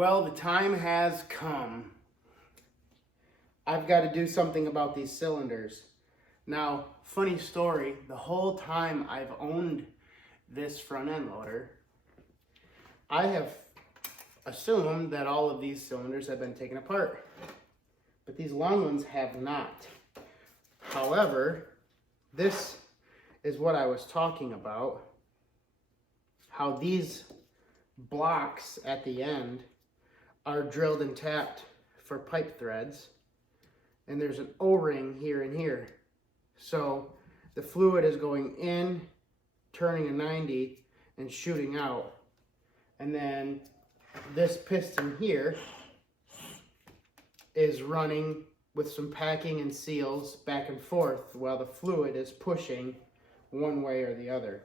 Well, the time has come. I've got to do something about these cylinders. Now, funny story, the whole time I've owned this front end loader, I have assumed that all of these cylinders have been taken apart, but these long ones have not. However, this is what I was talking about, how these blocks at the end are drilled and tapped for pipe threads, and there's an O-ring here and here. So the fluid is going in, turning a 90 and shooting out. And then this piston here is running with some packing and seals back and forth while the fluid is pushing one way or the other.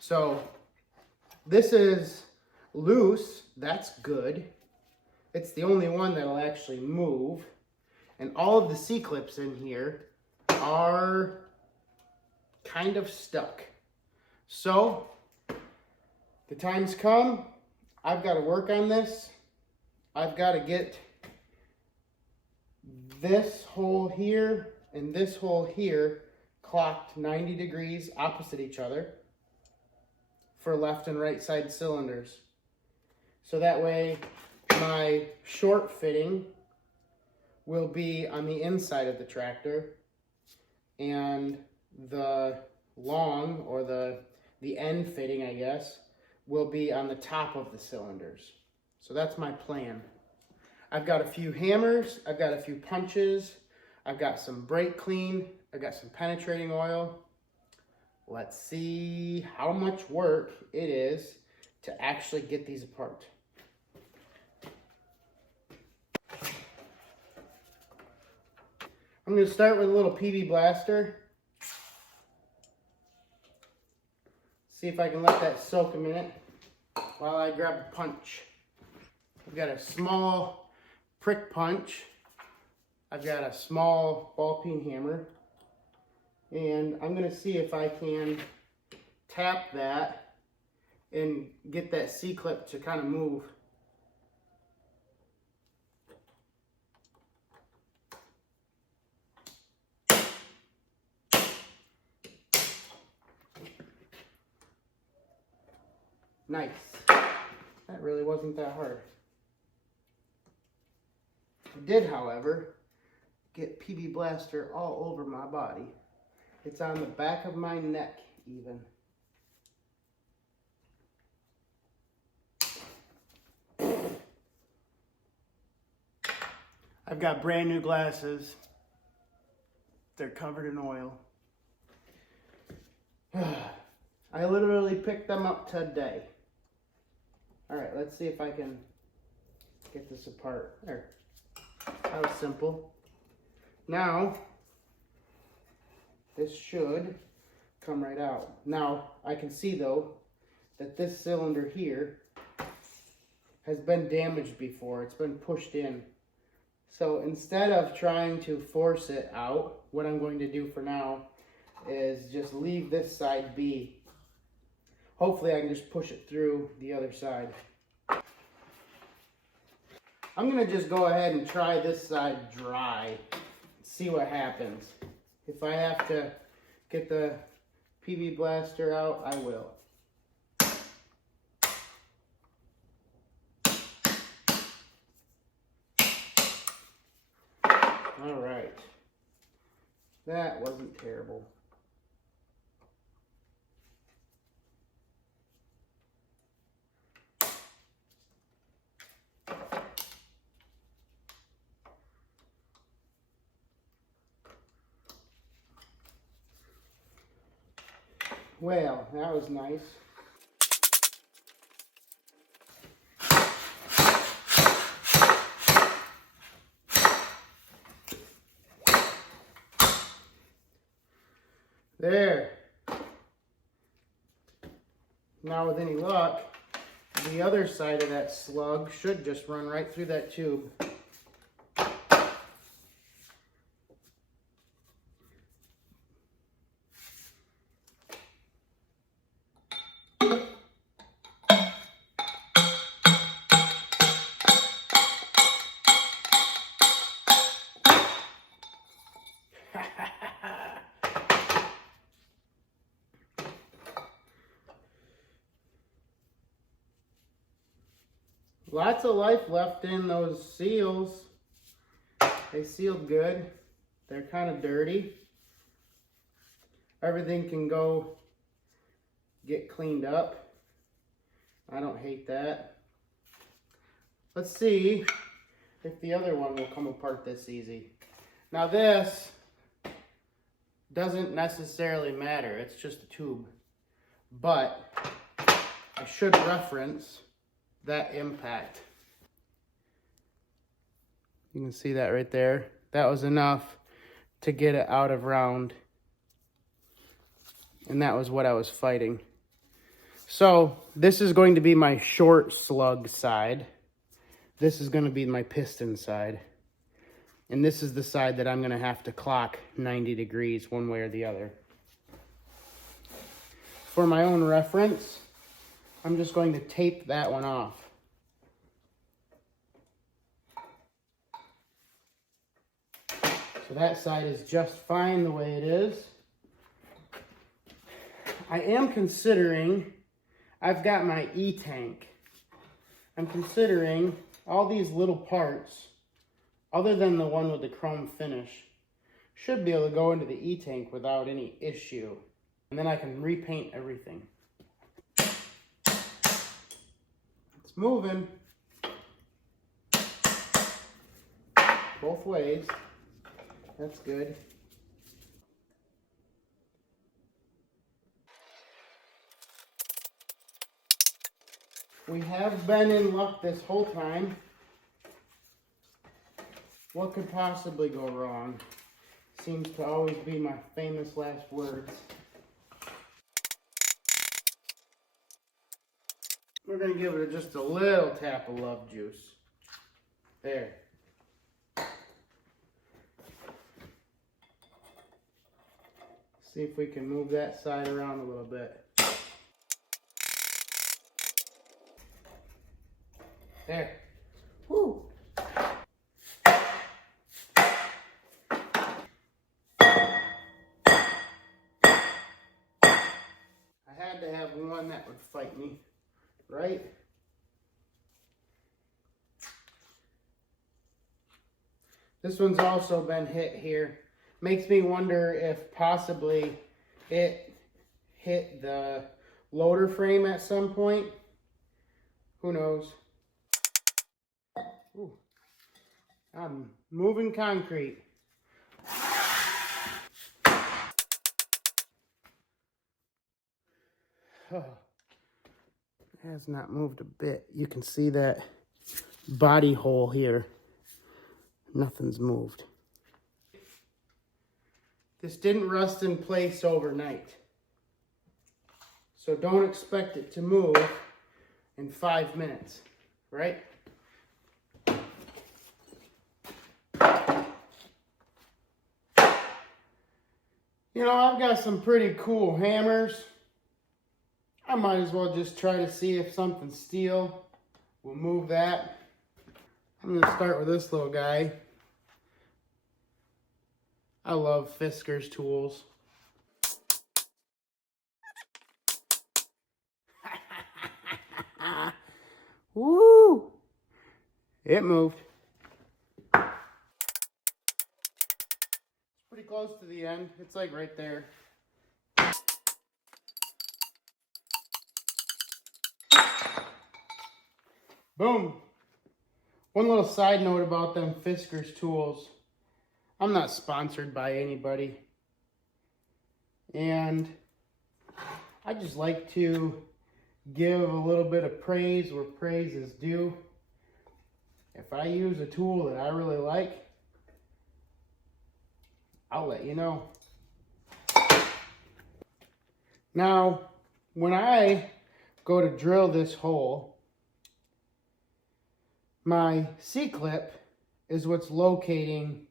So this is loose, that's good. It's the only one that'll actually move. And all of the C-clips in here are kind of stuck. So the time's come. I've got to work on this. I've got to get this hole here and this hole here clocked 90 degrees opposite each other for left and right side cylinders. So that way my short fitting will be on the inside of the tractor and the long, or the end fitting, I guess, will be on the top of the cylinders. So that's my plan. I've got a few hammers, I've got a few punches, I've got some brake clean, I've got some penetrating oil. Let's see how much work it is to actually get these apart. I'm going to start with a little PB blaster. See if I can let that soak a minute while I grab a punch. I've got a small prick punch. I've got a small ball peen hammer. And I'm going to see if I can tap that and get that C-clip to kind of move. Nice. That really wasn't that hard. I did, however, get PB Blaster all over my body. It's on the back of my neck, even. I've got brand new glasses. They're covered in oil. I literally picked them up today. All right, let's see if I can get this apart. There. That was simple. Now, this should come right out. Now, I can see though that this cylinder here has been damaged before. It's been pushed in. So instead of trying to force it out, what I'm going to do for now is just leave this side be. Hopefully I can just push it through the other side. I'm going to just go ahead and try this side dry. See what happens. If I have to get the PB Blaster out, I will. All right. That wasn't terrible. Well, that was nice. There. Now with any luck, the other side of that slug should just run right through that tube. Lots of life left in those seals. They sealed good. They're kind of dirty. Everything can go get cleaned up. I don't hate that. Let's see if the other one will come apart this easy. Now this doesn't necessarily matter. It's just a tube. But I should reference that impact. You can see that right there. That was enough to get it out of round. And that was what I was fighting. So this is going to be my short slug side. This is going to be my piston side. And this is the side that I'm going to have to clock 90 degrees one way or the other. For my own reference, I'm just going to tape that one off. So that side is just fine the way it is. I am considering, I've got my E-tank. I'm considering all these little parts, other than the one with the chrome finish, should be able to go into the E-tank without any issue. And then I can repaint everything. It's moving. Both ways. That's good. We have been in luck this whole time. What could possibly go wrong? Seems to always be my famous last words. We're going to give it just a little tap of love juice. There. See if we can move that side around a little bit. There. Woo! I had to have one that would fight me, right? This one's also been hit here. Makes me wonder if possibly it hit the loader frame at some point. Who knows? Ooh. I'm moving concrete. Oh, it has not moved a bit. You can see that body hole here. Nothing's moved. This didn't rust in place overnight. So don't expect it to move in 5 minutes, right? You know, I've got some pretty cool hammers. I might as well just try to see if something steel will move that. I'm gonna start with this little guy. I love Fisker's tools. Woo! It moved. It's pretty close to the end. It's like right there. Boom. One little side note about them Fisker's tools. I'm not sponsored by anybody. And I just like to give a little bit of praise where praise is due. If I use a tool that I really like, I'll let you know. Now, when I go to drill this hole, my C-clip is what's locating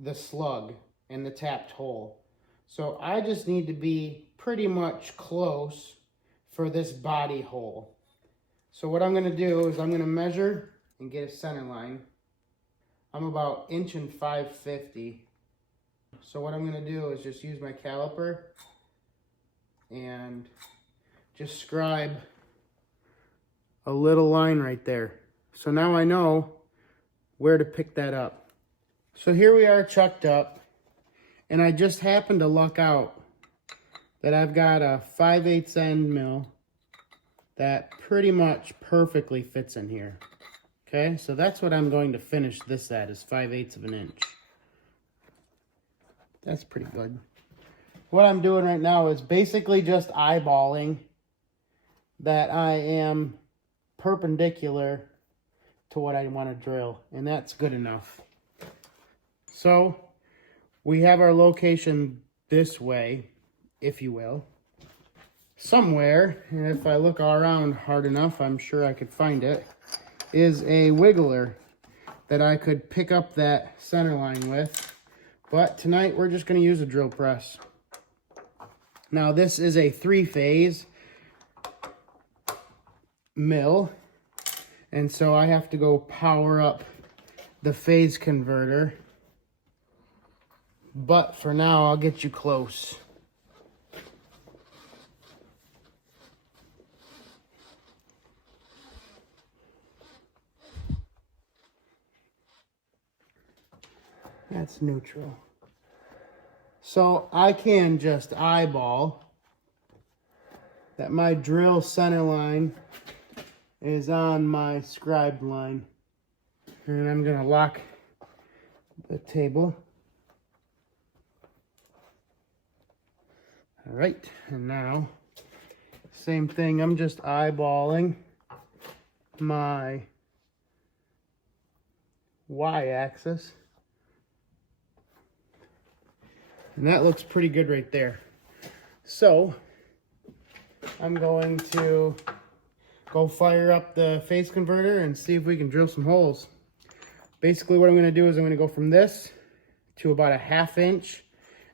the slug in the tapped hole. So I just need to be pretty much close for this body hole. So what I'm going to do is I'm going to measure and get a center line. I'm about 1.5 inches. So what I'm going to do is just use my caliper and just scribe a little line right there. So now I know where to pick that up. So here we are chucked up, and I just happened to luck out that I've got a 5/8 end mill that pretty much perfectly fits in here. Okay, so that's what I'm going to finish this at, is 5/8 of an inch. That's pretty good. What I'm doing right now is basically just eyeballing that I am perpendicular to what I want to drill, and that's good enough. So we have our location this way, if you will. Somewhere, and if I look all around hard enough, I'm sure I could find it, is a wiggler that I could pick up that center line with. But tonight we're just going to use a drill press. Now this is a 3-phase mill, and so I have to go power up the phase converter. But for now, I'll get you close. That's neutral. So I can just eyeball that my drill center line is on my scribed line. And I'm going to lock the table. All right, and now, same thing, I'm just eyeballing my y-axis. And that looks pretty good right there. So I'm going to go fire up the phase converter and see if we can drill some holes. Basically what I'm going to do is I'm going to go from this to about a 1/2 inch,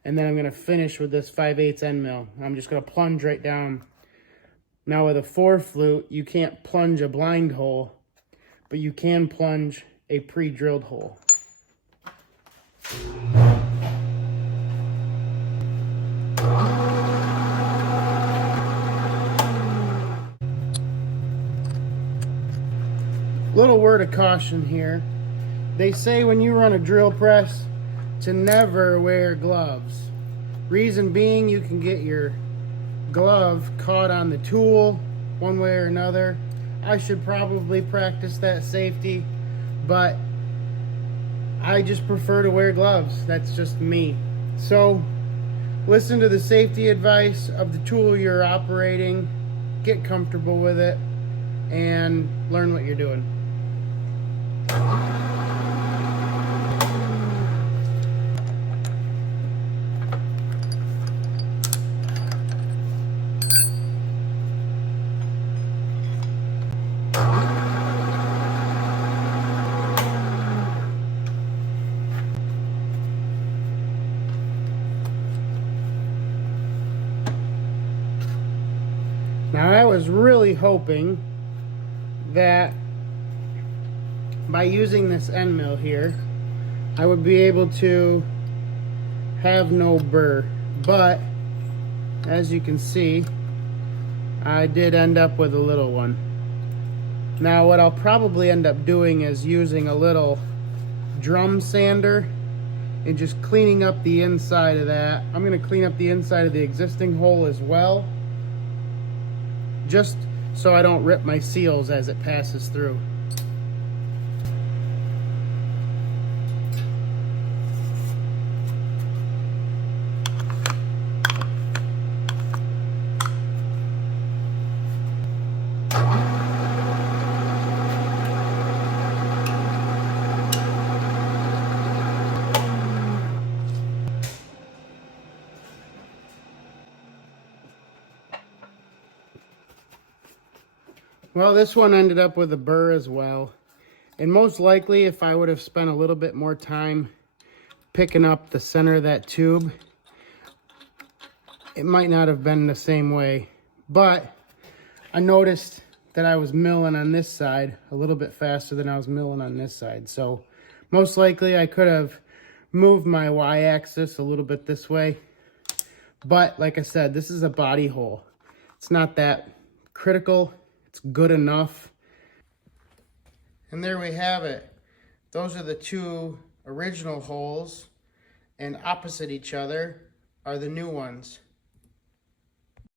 and then I'm going to finish with this 5/8 end mill. I'm just going to plunge right down. Now with a 4-flute, you can't plunge a blind hole, but you can plunge a pre-drilled hole. Little word of caution here. They say when you run a drill press to never wear gloves. Reason being, you can get your glove caught on the tool one way or another. I should probably practice that safety, but I just prefer to wear gloves. That's just me. So listen to the safety advice of the tool you're operating, get comfortable with it, and learn what you're doing. Now I was really hoping that by using this end mill here, I would be able to have no burr, but as you can see, I did end up with a little one. Now what I'll probably end up doing is using a little drum sander and just cleaning up the inside of that. I'm going to clean up the inside of the existing hole as well, just so I don't rip my seals as it passes through. Well, this one ended up with a burr as well. And most likely, if I would have spent a little bit more time picking up the center of that tube, it might not have been the same way. But I noticed that I was milling on this side a little bit faster than I was milling on this side. So most likely I could have moved my y-axis a little bit this way. But like I said, this is a body hole. It's not that critical. It's good enough. And there we have it. Those are the two original holes, and opposite each other are the new ones.